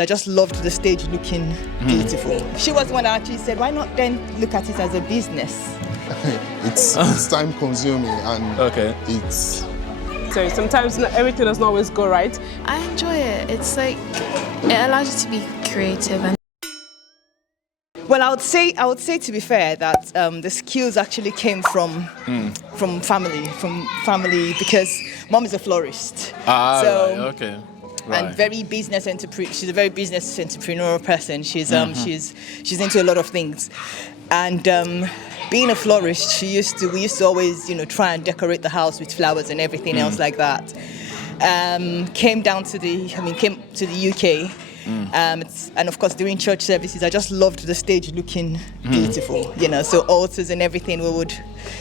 I just loved the stage looking beautiful. She was the one that actually said, why not then look at it as a business? It's time consuming and it's... So sometimes not everything doesn't always go right. I enjoy it. It's like, it allows you to be creative. And well, I would say to be fair that the skills actually came from family because mom is a florist. And very she's a very business entrepreneurial person. She's into a lot of things. And being a florist, we used to always, try and decorate the house with flowers and everything else like that. Came to the UK. And of course, during church services, I just loved the stage looking beautiful. So altars and everything, we would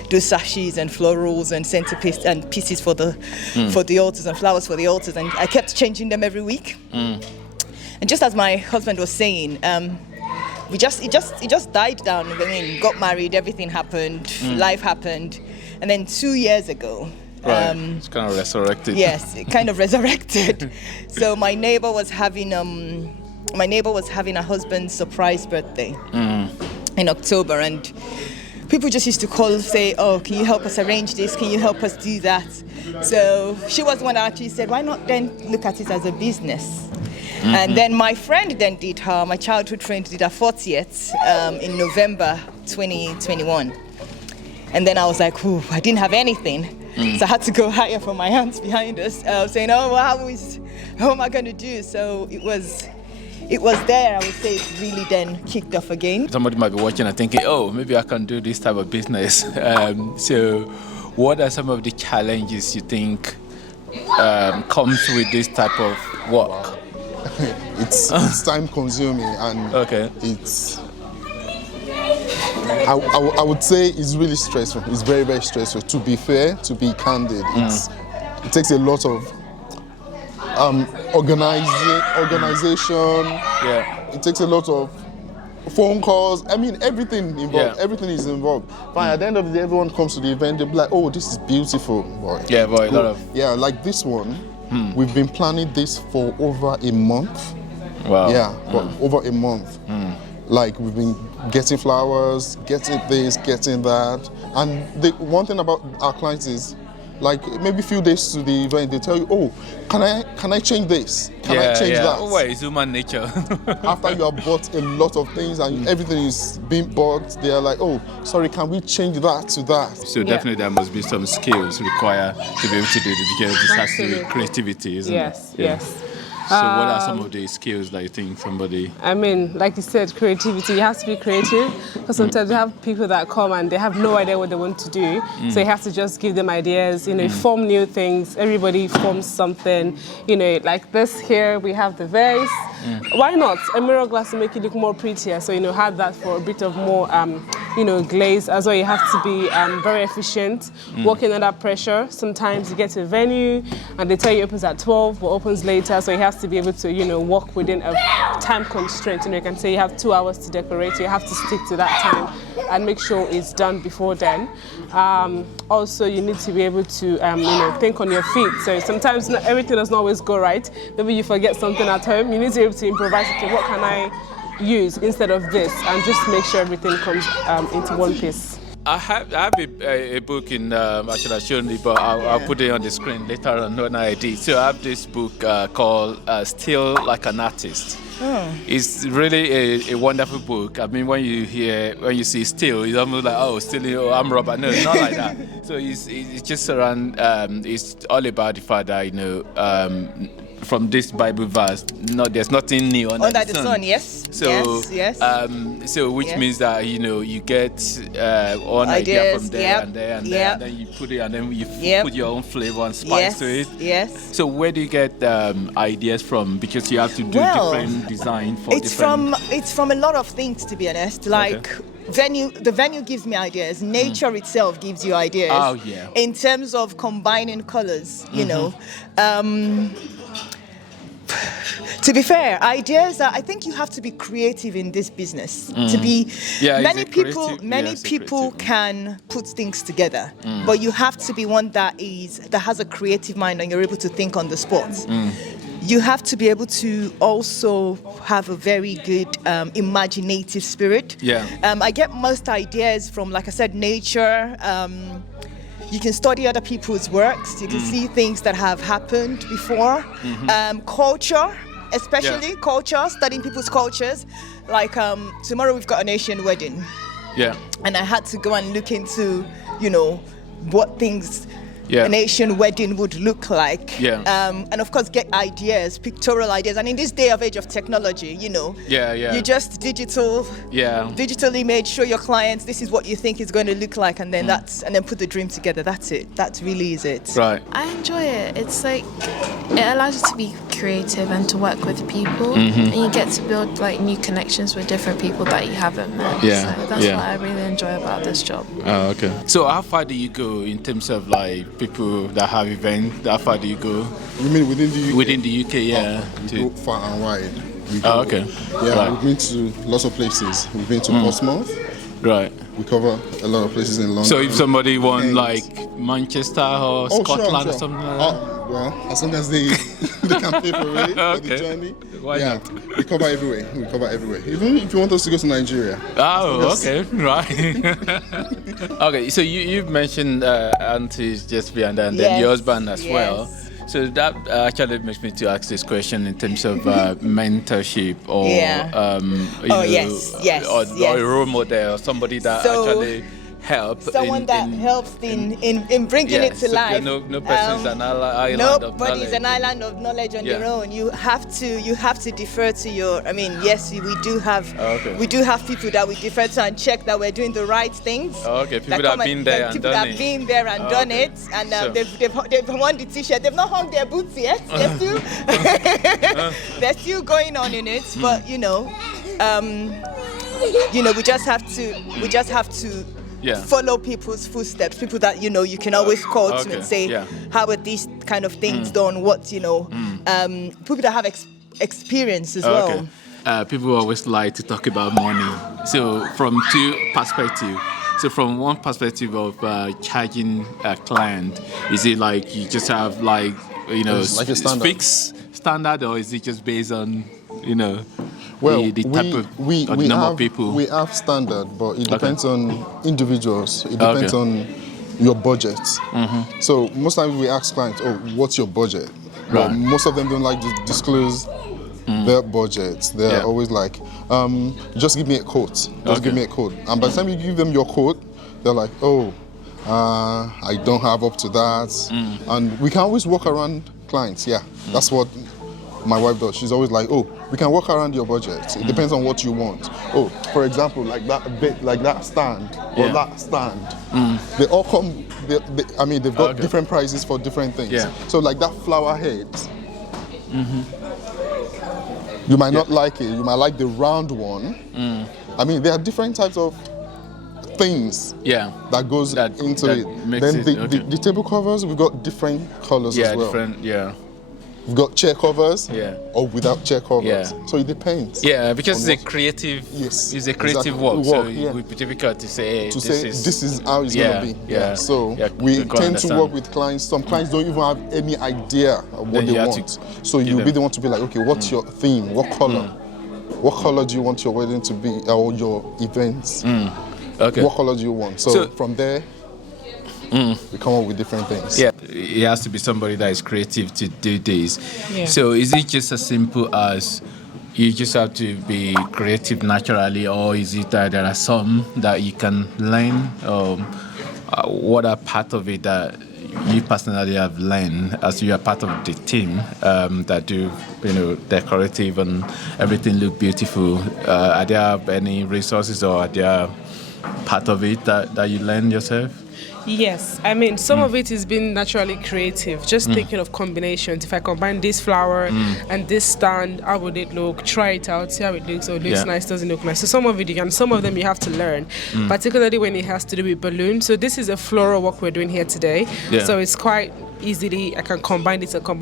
do sashes and florals and centerpiece and pieces for the altars and flowers for the altars, and I kept changing them every week. And just as my husband was saying, it just died down. I mean, got married, everything happened, life happened, and then 2 years ago. It's kind of resurrected. Yes, it kind of resurrected. So my neighbor was having a husband's surprise birthday in October, and people just used to call and say, oh, can you help us arrange this? Can you help us do that? So she was the one that actually said, why not then look at it as a business? And then my childhood friend did her 40th in November 2021. And then I was like, I didn't have anything. So I had to go hire for my aunts behind us, saying, how am I going to do? So it was there, I would say it really then kicked off again. Somebody might be watching and thinking, maybe I can do this type of business. So what are some of the challenges you think comes with this type of work? It's time consuming and it's... I would say it's really stressful. It's very, very stressful. To be fair, to be candid, it takes a lot of organization. Yeah. It takes a lot of phone calls. I mean, everything involved. Yeah. Everything is involved. Fine. At the end of the day, everyone comes to the event. They'll be like, "Oh, this is beautiful, boy." Yeah, boy. Cool. Like this one. We've been planning this for over a month. Wow. Yeah, for over a month. Like we've been getting flowers, getting this, getting that. And the one thing about our clients is, like maybe a few days to the event, they tell you, "Oh, can I change this? Can I change that?" Oh, well, it's human nature. After you have bought a lot of things and everything is being bought, they are like, "Oh, sorry, can we change that to that?" So definitely there must be some skills required to be able to do it, because this has to be creativity, isn't it? Yes. So what are some of the skills that you think somebody... I mean, like you said, creativity. You have to be creative, because sometimes you have people that come and they have no idea what they want to do. So you have to just give them ideas, form new things. Everybody forms something. Like this here, we have the vase. Why not? A mirror glass to make it look more prettier. So, have that for a bit of more, glaze. As well, you have to be very efficient, working under pressure. Sometimes you get to a venue and they tell you it opens at 12, but opens later. So you have to be able to, work within a time constraint. You can say you have 2 hours to decorate. So you have to stick to that time and make sure it's done before then. Also, you need to be able to, think on your feet. So sometimes not everything doesn't always go right. Maybe you forget something at home. You need to be able to improvise. Okay, what can I use instead of this? And just make sure everything comes into one piece. I have a book in, I should have shown it, but I'll put it on the screen later on when I edit. So I have this book called Still Like an Artist. It's really a wonderful book. I mean, when you see still, it's almost like, still, I'm Robert. No, it's not like that. So it's just around, it's all about the fact that, from this Bible verse, there's nothing new under the sun. Yes. So, yes. So which means that you get one idea from there and there and there, and then you put it, and then you put your own flavor and spice to it. Yes. So where do you get ideas from? Because you have to do different design for different. It's from a lot of things, to be honest. Like. The venue gives me ideas. Nature itself gives you ideas. Oh, yeah. In terms of combining colors, To be fair, ideas I think you have to be creative in this business. To be many people can put things together, but you have to be one that has a creative mind and you're able to think on the spot. you have to be able to also have a very good imaginative spirit. Yeah. I get most ideas from, like I said, nature. You can study other people's works. You can see things that have happened before. Culture, especially culture, studying people's cultures. Like tomorrow we've got an Asian wedding. Yeah. And I had to go and look into, what things Yeah. an Asian wedding would look like. Yeah. And of course, get ideas, pictorial ideas. And in this day of age of technology, you just digitally made sure your clients, this is what you think is going to look like, and then and then put the dream together. That's it. That really is it. Right. I enjoy it. It's like it allows you to be creative and to work with people, and you get to build like new connections with different people that you haven't met. Yeah. So that's what I really enjoy about this job. Oh, okay. So how far do you go in terms of like people that have events? How far do you go? You mean within the UK? Within the UK, yeah. We go far and wide. We go, okay. Yeah, Right. we've been to lots of places. We've been to Portsmouth. Right. We cover a lot of places in London. So if somebody want And- like Manchester or Scotland or something like that? Well, as long as they can pay for it, for the journey. Why not? We cover everywhere. Even if you want us to go to Nigeria. Oh, okay, right. Okay, so you've mentioned aunties just behind that, and then Yes, your husband as yes. well. So that actually makes me to ask this question in terms of mentorship or or a role model, somebody that actually help. Someone that helps in bringing it to so life. No person's an island of Nobody's an knowledge. island of knowledge on their own. You have to defer to your. I mean, yes, we do have people that we defer to and check that we're doing the right things. Okay, people that have been there and people done that it. have been there and done it, and they've won the t-shirt. They've not hung their boots yet. They're still they're still going on in it, but we just have to. Follow people's footsteps. People that you can always call to and say, "How are these kind of things done?" What people that have experience as well. People always like to talk about money. So from two perspectives. So from one perspective of charging a client, is it like you just have like like a standard. fixed standard, or is it just based on Well, the type of we number have, of people? We have standard, but it depends on individuals. It depends on your budget. So most times we ask clients, "Oh, what's your budget?" But most of them don't like to disclose their budgets. They're always like, "Just give me a quote. Just give me a quote." And by the time you give them your quote, they're like, "Oh, I don't have up to that." And we can always walk around clients. Yeah, that's what my wife does. She's always like, "Oh, we can work around your budget. It depends on what you want." Oh, for example, like that stand or that stand. They all come. They've got different prices for different things. Yeah. So like that flower head. You might not like it. You might like the round one. There are different types of things that goes into that it. makes Then it, the table covers, we've got different colors as well. We've got chair covers or without chair covers. So it depends. Yeah, because it's a creative work. So it would be difficult to say this is how it's gonna be. So we tend to work with clients. Some clients don't even have any idea of what they want. So you'll be the one to be like, okay, what's your theme? What color? What color do you want your wedding to be or your events? Okay. What color do you want? So from there we come up with different things. Yeah, it has to be somebody that is creative to do this. Yeah. So is it just as simple as you just have to be creative naturally, or is it that there are some that you can learn? What are part of it that you personally have learned as you are part of the team that do decorative and everything look beautiful? Are there any resources or are there part of it that you learn yourself? Yes, some of it is being naturally creative, just thinking of combinations. If I combine this flower and this stand, how would it look? Try it out, see how it looks. It looks nice, doesn't look nice. So some of it you can, some of them you have to learn, particularly when it has to do with balloons. So this is a floral work we're doing here today. So it's quite easily. I can combine it but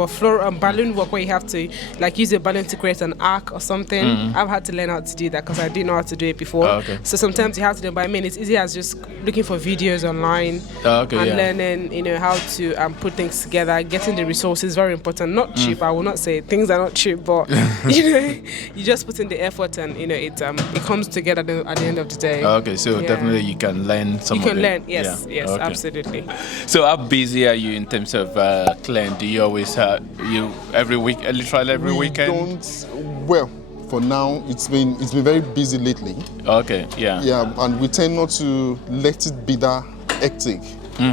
balloon work where you have to like use a balloon to create an arc or something. I've had to learn how to do that because I didn't know how to do it before. So sometimes you have to do it, but I mean it's easy as just looking for videos online and learning, you know, how to put things together. Getting the resources very important. Not cheap. I will not say things are not cheap, but you know, you just put in the effort and you know it comes together at the end of the day. So definitely you can learn some. You can learn, yes, absolutely. So how busy are you in terms of client? Do you always you every week, literally every weekend? Well, for now it's been very busy lately. Yeah, and we tend not to let it be that hectic,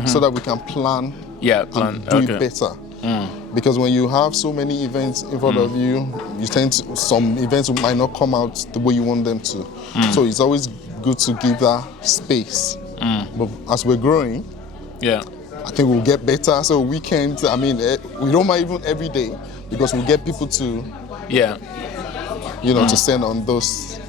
so that we can plan. And do it better. Because when you have so many events in front of you, some events might not come out the way you want them to. So it's always good to give that space. But as we're growing, I think we'll get better. So weekends, I mean, we don't mind even every day because we'll get people to, you know, to send on those.